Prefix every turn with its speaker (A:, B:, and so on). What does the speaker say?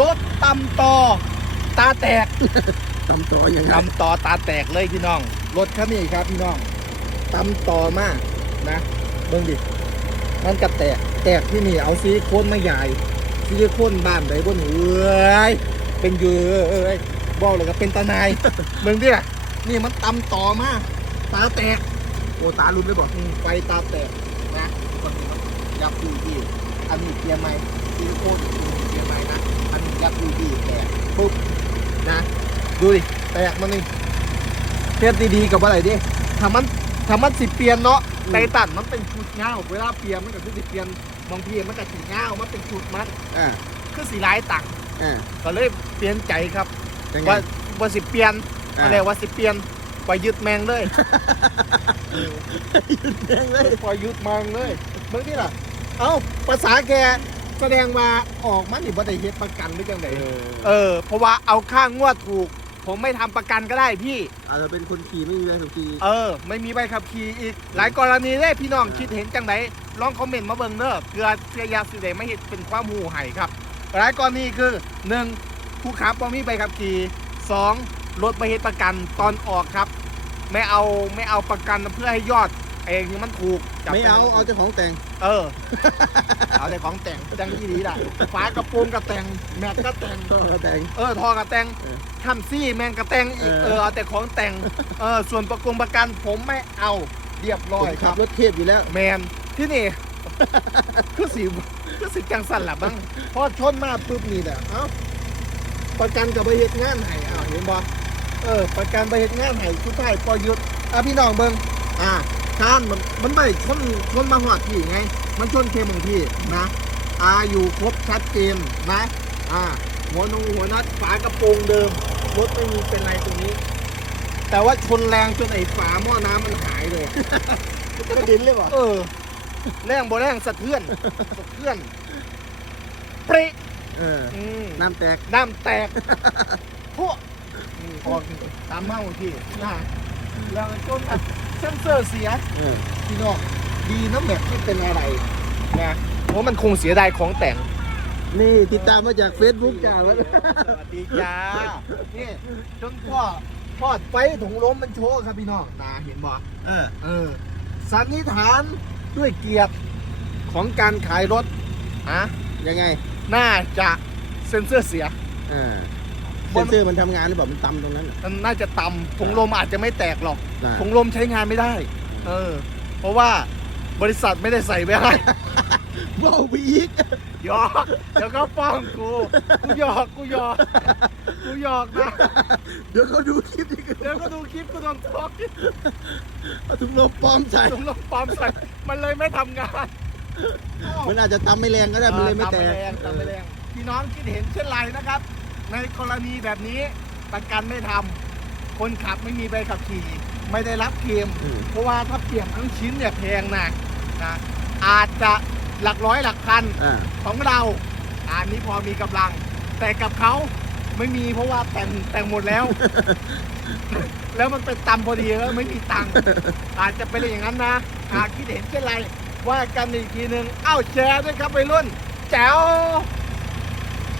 A: รถตำต่อ ตาแตก
B: ตำตัวยังไง
A: ตำต่อตาแตกเลยพี่น้อง รถคันนี้ครับพี่น้องตำต่อมากนะเบิ่งดิมันกระแตกแตกที่นี่เอาซีลิโคนมาใหญ่ซีลิโคนบ้านใดบนเอ้ยเป็นเยอะเอ้ยบอกเลยก็เป็นตานายเบิ่งดิล่ะนี่มันตำต่อมากตาแตก
B: โอ้ตาลุมได้บอก
A: อืมไฟตาแตกนะคนนี้มันยับยูดีอันนี้เกียร์ใหม่ซิลิโคน เกียร์ใหม่นะอันนี้ยับยูดีแตกปุ๊บนะดูดิแตกมันนี่เทียบดีๆกับอะไรดิถ้ามันถ้ามันสิเปลี่ยนเนาะไตตันมันเป็นชุดเงาเวลาเปลี่ยนมันก็คือสิเปลี่ยนบางทีมันก็สีเงามันเป็นชุดมัน
B: อ่า
A: คือสีลายตัง
B: อ่า
A: ก็เลยเปลี่ยนใจครับ
B: ยังไง
A: ว่าว่าสิเปลี่ยน
B: อ่า
A: อะไรว่าสิเปลี่ยนไปยึดแมงเลย
B: แดงเลย
A: ปล่อยยุดมังเลยเมื่อกี้ล่ะ เอ้าภาษาแก แสดงว่าออกมาหนิบ่ได้เฮ็ดประกันหรือจังไดเออ เพราะว่าเอาค่างวดถูก ผมไม่ทำประกันก็ได้พี่
B: อาจจะเป็นคนขี่ไม่มีใบขับขี่
A: เออ ไม่มีใบขับขี่อีก หลายกรณีเลยพี่น้องคิดเห็นจังไดลองคอมเมนต์มาเบิ่งเด้อเพื่อเพื่อยาสิได้ไม่เห็นเป็นความหูไห้ครับ หลายกรณีคือหนึ่งผู้ขับบ่มีใบขับขี่สองรถไม่เฮ็ดประกันตอนออกครับ ไม่เอาไม่เอาประกันเพื่อให้ยอด เองมันถูกจับ
B: ไม่
A: ป
B: เอาเอาเจ้าของแต่ง
A: เออ เอาแต่ของแต่งแต่งที่ดีล่ะฝากระโปรงกระแต่งแม็กก็แต่ง
B: ก็แต่ง
A: เออทอกระแต่ง
B: เออ
A: ทำซี่แมงกระแต่งอีก
B: เออ
A: เออเอาแต่ของแต่งเออส่วนประกงประกันผมไม่เอาเรียบร้
B: ผ
A: อย
B: ม
A: ค
B: ขั
A: รั
B: บบรถเทพอยู่แล้ว
A: แมนที่นี่ คือสีคือสีจังสันล่ะบ้างพอชนมาปุ๊บนี่แหละเอ้าประกันกับไปเหตุงานให้อ้าวเห็นบ่เออ ประกันไปเหตุงานให้สุดท้ายพอหยุดอะพี่น้องเบิ่งอ่า ท่านมันมันไม่ชนชนมาหอดที่ไง มันชนเคมของที่นะอาอยู่ครบชัดเจนนะอ่าหัวนูหัวนัดฝากระโปรงเดิมรถไม่มีเป็นไรตรงนี้ แต่ว่าชนแรงจนไอ้ฝาหม้อน้ำมันหายเลย
B: กระดินเลยบอก
A: เออแรงบ่แรงสะเทือนสะเทือนปริ
B: เออ
A: อืม
B: น้ำแตก
A: น้ำแตกพวกอืมออกตามมาบางทีนะแล้วจนแบบเซนเซอร์เสีย
B: เออ
A: พี่น้องดีน้ำแบบที่เป็นอะไรนะเพราะมันคงเสียดายของแต่ง
B: นี่ติดตามมาจาก Facebook จ้า
A: สวัสดีจ้านี่จนพ่อพอดไฟถุงลมมันโชว์ครับพี่น้องนะเห็นบ่
B: เออ
A: เออสันนิษฐานด้วยเกียรติของการขายรถอะ
B: ยังไง
A: น่าจะเซ็นเซอร์เสีย
B: เออ เซนเซอร์มันทำงานหรือเปล่ามันตำตรงนั้นน่ะ
A: มันน่าจะต่ำถุงลมอาจจะไม่แตกหรอก
B: น่ะ
A: ถุงลมใช้งานไม่ได้ เออ เพราะว่าบริษัทไม่ได้ใส่ไว้ให้
B: ว้าวไปอีก
A: หยอกเดี๋ยวก็ฟ้องกู กูหยอก กูหยอก กูหยอกนะ
B: เดี๋ยวเขาดูคลิปอีก
A: เดี๋ยวก็ดูคลิปกูต้องทอก
B: เอาถุงลมปลอมใส่
A: ถุงลมปลอมใส่มันเลยไม่ทำงาน
B: มันอาจจะตำไม่แรงก็ได้มันเลยไม่แตก
A: ตามไปแรงตามไปแรงพี่น้องคิดเห็นเช่นไรนะครับ ในกรณีแบบนี้ประกันไม่ทำคนขับไม่มีใบขับขี่ ไม่ได้รับเคลม
B: อืม
A: เพราะว่าถ้าเปลี่ยนทั้งชิ้นเนี่ยแพงนะนะอาจจะหลักร้อยหลักพัน
B: อ่า
A: ของเราอันนี้พอมีกำลัง แต่กับเขาไม่มีเพราะว่าแต่งแต่งหมดแล้ว แล้วมันเป็นตำพอดีแล้วไม่มีตังค์อาจจะเป็นอย่างนั้นนะหากคิดเห็นเช่นไรว่ากันอีกทีหนึ่งเอ้าแชร์ด้วยครับไปรุ่นแจ๋ว